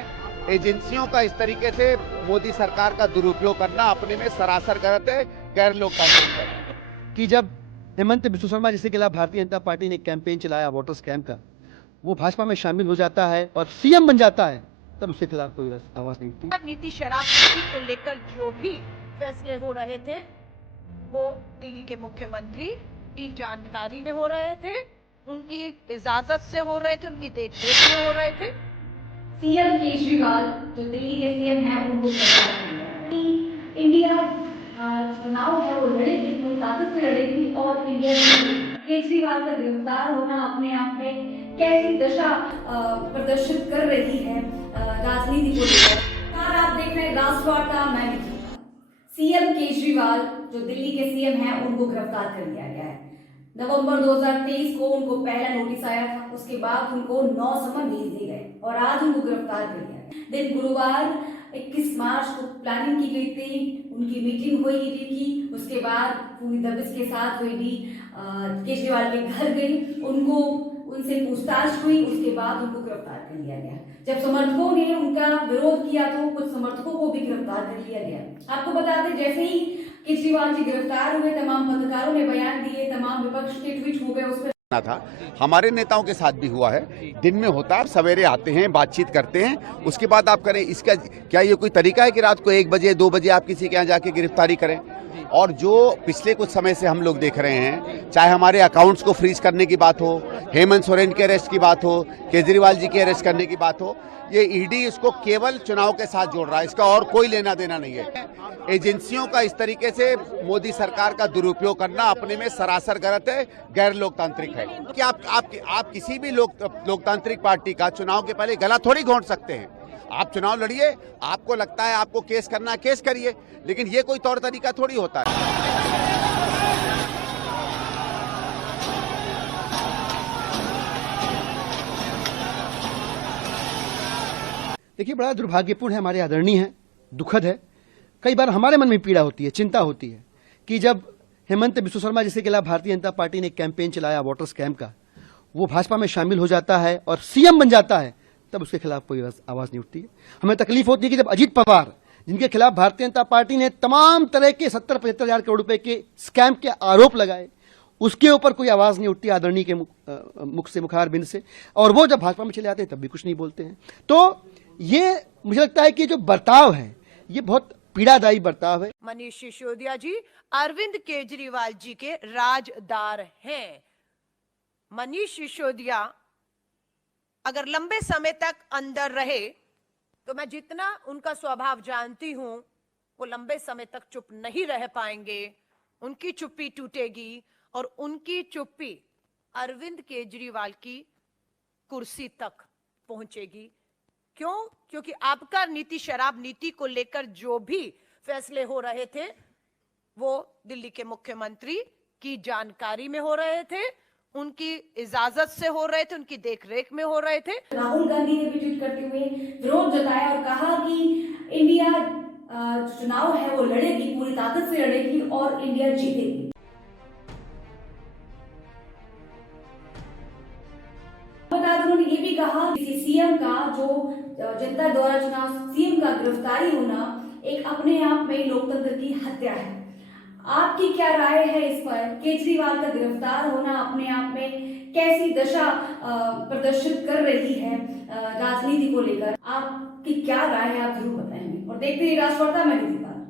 हैं। एजेंसियों का इस तरीके से मोदी सरकार का दुरुपयोग करना अपने में सरासर गलत है, गैर लोकतांत्रिक है। कि जब हेमंत बिस्व शर्मा जिसके खिलाफ भारतीय जनता पार्टी ने कैंपेन चलाया वोटर स्कैम का, वो भाजपा में शामिल हो जाता है और सीएम बन जाता है, तब उसके खिलाफ कोई आवाज नहीं उठती। नीति शराब नीति को लेकर जो भी फैसले हो रहे थे वो दिल्ली के मुख्यमंत्री की जानकारी में हो रहे थे, उनकी इजाजत से हो रहे थे, उनकी देखरेख में हो रहे थे। सीएम केजरीवाल जो दिल्ली के सीएम हैं उनको इंडिया चुनाव है वो लड़ेगी, पूरी ताकत से लड़ेगी और इंडिया केजरीवाल का गिरफ्तार होना अपने आप में कैसी दशा प्रदर्शित कर रही है राजनीति को लेकर। आप देख रहे हैं राष्ट्रवार्ता, मैं सीएम केजरीवाल जो दिल्ली के सीएम हैं उनको गिरफ्तार कर लिया गया है। नवंबर 2023 को उनको पहला नोटिस आया था, उसके बाद उनको 9 समन भेज दिए गए और आज उनको गिरफ्तार कर लिया। दिन गुरुवार 21 मार्च को प्लानिंग की गई थी, उनकी मीटिंग हुई थी, उसके बाद पूरी दबिश के साथ हुई केजरीवाल के घर गई, उनसे पूछताछ हुई, उसके बाद उनको गिरफ्तार कर लिया गया। जब समर्थकों ने उनका विरोध किया तो कुछ समर्थकों को भी गिरफ्तार कर लिया गया। आपको बता दें, जैसे ही केजरीवाल जी गिरफ्तार हुए, तमाम पत्रकारों ने बयान दिए, तमाम विपक्ष के ट्वीट हो गए उस पर था। हमारे नेताओं के साथ भी हुआ है, दिन में होता है, सवेरे आते हैं, बातचीत करते हैं, उसके बाद आप करें। इसका क्या ये कोई तरीका है कि रात को 1 बजे 2 बजे आप किसी के यहाँ जाके गिरफ्तारी करें? और जो पिछले कुछ समय से हम लोग देख रहे हैं, चाहे हमारे अकाउंट्स को फ्रीज करने की बात हो, हेमंत सोरेन के अरेस्ट की बात हो, केजरीवाल जी के अरेस्ट करने की बात हो, ये ईडी इसको केवल चुनाव के साथ जोड़ रहा है, इसका और कोई लेना देना नहीं है। एजेंसियों का इस तरीके से मोदी सरकार का दुरुपयोग करना अपने में सरासर गलत है, गैर लोकतांत्रिक है। कि आप किसी भी लोकतांत्रिक पार्टी का चुनाव के पहले गला थोड़ी घोंट सकते हैं। आप चुनाव लड़िए, आपको लगता है आपको केस करना है, केस करिए, लेकिन ये कोई तौर तरीका थोड़ी होता है। देखिए, बड़ा दुर्भाग्यपूर्ण है, हमारे आदरणीय है, दुखद है। कई बार हमारे मन में पीड़ा होती है, चिंता होती है कि जब हेमंत बिस्व शर्मा जिसके खिलाफ भारतीय जनता पार्टी ने कैंपेन चलाया वोटर स्कैम का, वो भाजपा में शामिल हो जाता है और सीएम बन जाता है, तब उसके खिलाफ कोई आवाज नहीं उठती है। हमें तकलीफ होती है कि जब अजीत पवार, जिनके खिलाफ भारतीय जनता पार्टी ने तमाम तरह के 70-75 हजार करोड़ रुपए के स्कैम के आरोप लगाए, उसके ऊपर कोई आवाज नहीं उठती आदरणीय के मुख से, मुखार बिंद से, और वो जब भाजपा में चले आते हैं तब भी कुछ नहीं बोलते हैं। तो ये मुझे लगता है कि जो बर्ताव है ये बहुत पीड़ादायी बर्ताव है। मनीष सिसोदिया जी अरविंद केजरीवाल जी के राजदार हैं। मनीष सिसोदिया अगर लंबे समय तक अंदर रहे तो मैं जितना उनका स्वभाव जानती हूं, वो लंबे समय तक चुप नहीं रह पाएंगे। उनकी चुप्पी टूटेगी और उनकी चुप्पी अरविंद केजरीवाल की कुर्सी तक पहुंचेगी। क्यों? क्योंकि आपका नीति शराब नीति को लेकर जो भी फैसले हो रहे थे वो दिल्ली के मुख्यमंत्री की जानकारी में हो रहे थे, उनकी इजाजत से हो रहे थे, उनकी देखरेख में हो रहे थे। राहुल गांधी ने भी ट्वीट करते हुए विरोध जताया और कहा कि इंडिया चुनाव है वो लड़ेगी, पूरी ताकत से लड़ेगी और इंडिया जीतेगी। उन्होंने ये भी कहा कि सीएम का जो जनता द्वारा चुनाव सीएम का गिरफ्तारी होना एक अपने आप में लोकतंत्र की हत्या है। आपकी क्या राय है इस पर? केजरीवाल का गिरफ्तार होना अपने आप में कैसी दशा प्रदर्शित कर रही है राजनीति को लेकर? आपकी क्या राय है, आप जरूर बताएंगे। और देखते रहिए राष्ट्रवार्ता, मैं